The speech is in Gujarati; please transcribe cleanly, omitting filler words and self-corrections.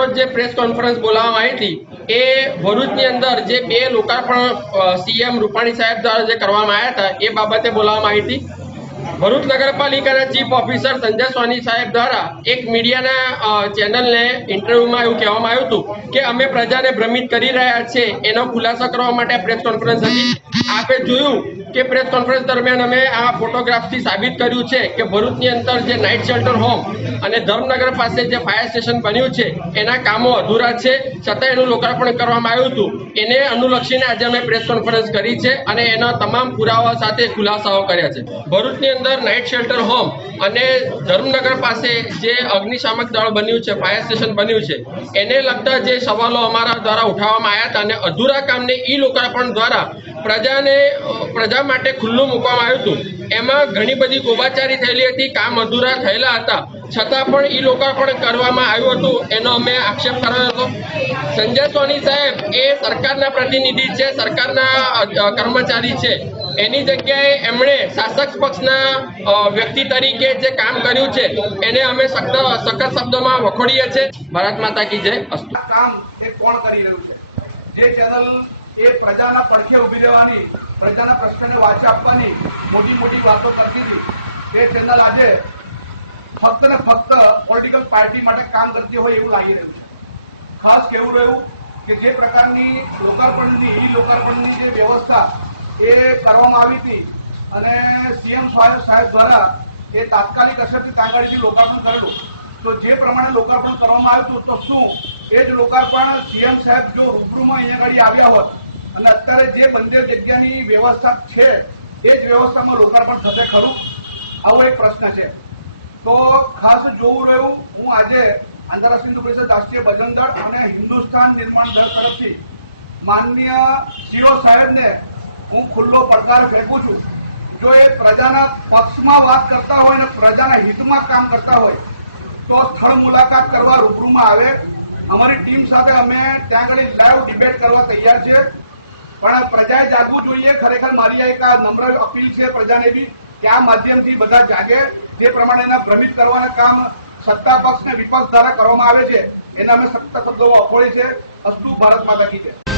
આજરોજ જે પ્રેસ કોન્ફરન્સ બોલાવવામાં આવી હતી એ ભરૂચની અંદર જે બે લોકાર્પણ સીએમ રૂપાણી સાહેબ દ્વારા જે કરવામાં આવ્યા હતા એ બાબતે બોલાવવામાં આવી હતી। ભરૂચ નગરપાલિકાના ચીફ ઓફિસર સંજય સોની સાહેબ દ્વારા એક મીડિયાના ચેનલને ઇન્ટરવ્યુમાં એવું કહેવામાં આવ્યું હતું કે અમે પ્રજાને ભ્રમિત કરી રહ્યા છે, એનો ખુલાસો કરવા માટે પ્રેસ કોન્ફરન્સ હતી। આપે જોયું કે પ્રેસ કોન્ફરન્સ દરમિયાન અમે આ ફોટોગ્રાફથી સાબિત કર્યું છે કે ભરૂચની અંદર જે નાઇટ શેલ્ટર હોમ અને ધર્મનગર પાસે જે ફાયર સ્ટેશન બન્યું છે એના કામો અધૂરા છે, છતાં એનું લોકાર્પણ કરવામાં આવ્યું હતું। એને અનુલક્ષીને આજે અમે પ્રેસ કોન્ફરન્સ કરી છે અને એના તમામ પુરાવા સાથે ખુલાસાઓ કર્યા છે। ભરૂચની અંદર નાઇટ શેલ્ટર હોમ અને ધર્મનગર પાસે જે અગ્નિશામક દળ બન્યું છે, ફાયર સ્ટેશન બન્યું છે, એને લગતા જે સવાલો અમારા દ્વારા ઉઠાવવામાં આવ્યા હતા અને અધૂરા કામને ઈ લોકાર્પણ દ્વારા પ્રજા માટે ખુલ્લું મૂકવામાં આવ્યું હતું। એમાં ઘણી બધી ગોબાચારી થયેલી હતી, કામ અધૂરા થયેલા હતા, છતાં પણ ઈ લોકાર્પણ કરવામાં આવ્યું હતું, એનો અમે આક્ષેપ કર્યો હતો। સંજય સોની સાહેબ એ સરકારના પ્રતિનિધિ છે, સરકારના કર્મચારી છે, એની જગ્યાએ એમણે શાસક પક્ષના વ્યક્તિ તરીકે જે કામ કર્યું છે એને અમે સખત શબ્દોમાં વખોડીએ છીએ। ભારત માતા કી જય અસ્તુ। કામ એ કોણ કરી રહ્યું છે? જે ચેનલ એ પ્રજાના પડખે ઉભી રહેવાની, પ્રજાના પ્રશ્નને વાચા આપવાની મોટી મોટી વાતો કરતી હતી, તે ચેનલ આજે ફક્ત ને ફક્ત પોલિટિકલ પાર્ટી માટે કામ કરતી હોય એવું લાગી રહ્યું છે। ખાસ કહેવું રહ્યું કે જે પ્રકારની લોકાર્પણની જે વ્યવસ્થા એ કરવામાં આવી હતી અને સીએમ સાહેબ દ્વારા એ તાત્કાલિક અસરથી તાંગાડીથી લોકાર્પણ કરેલું, તો જે પ્રમાણે લોકાર્પણ કરવામાં આવ્યું હતું તો શું એ જ લોકાર્પણ સીએમ સાહેબ જો રૂબરૂમાં અહીંયા આગળ આવ્યા હોત અને અત્યારે જે બંને જગ્યાની વ્યવસ્થા છે એ જ વ્યવસ્થામાં લોકાર્પણ થશે ખરું? આવો એક પ્રશ્ન છે। તો ખાસ જોવું રહ્યું, હું આજે આંતરરાષ્ટ્રીય હિન્દુ પરિષદ, રાષ્ટ્રીય બજરંગ દળ અને હિન્દુસ્તાન નિર્માણ દળ તરફથી માનનીય સીઓ સાહેબને હું ખુલ્લો પડકાર ફેંકું છું। જો એ પ્રજાના પક્ષમાં વાત કરતા હોય ને પ્રજાના હિતમાં કામ કરતા હોય તો સ્થળ મુલાકાત કરવા રૂબરૂમાં આવે। અમારી ટીમ સાથે અમે ત્યાં આગળ લાઈવ ડિબેટ કરવા તૈયાર છે, પણ પ્રજાએ જાગવું જોઈએ। ખરેખર મારી એક નમ્ર અપીલ છે પ્રજાને બી કે આ માધ્યમથી બધા જાગે, જે પ્રમાણેના ભ્રમિત કરવાના કામ સત્તા પક્ષ ને વિપક્ષ દ્વારા કરવામાં આવે છે એને અમે સખ્ત શબ્દોમાં વખોડીએ છીએ। અસ્તુ, ભારત માતા કી જય।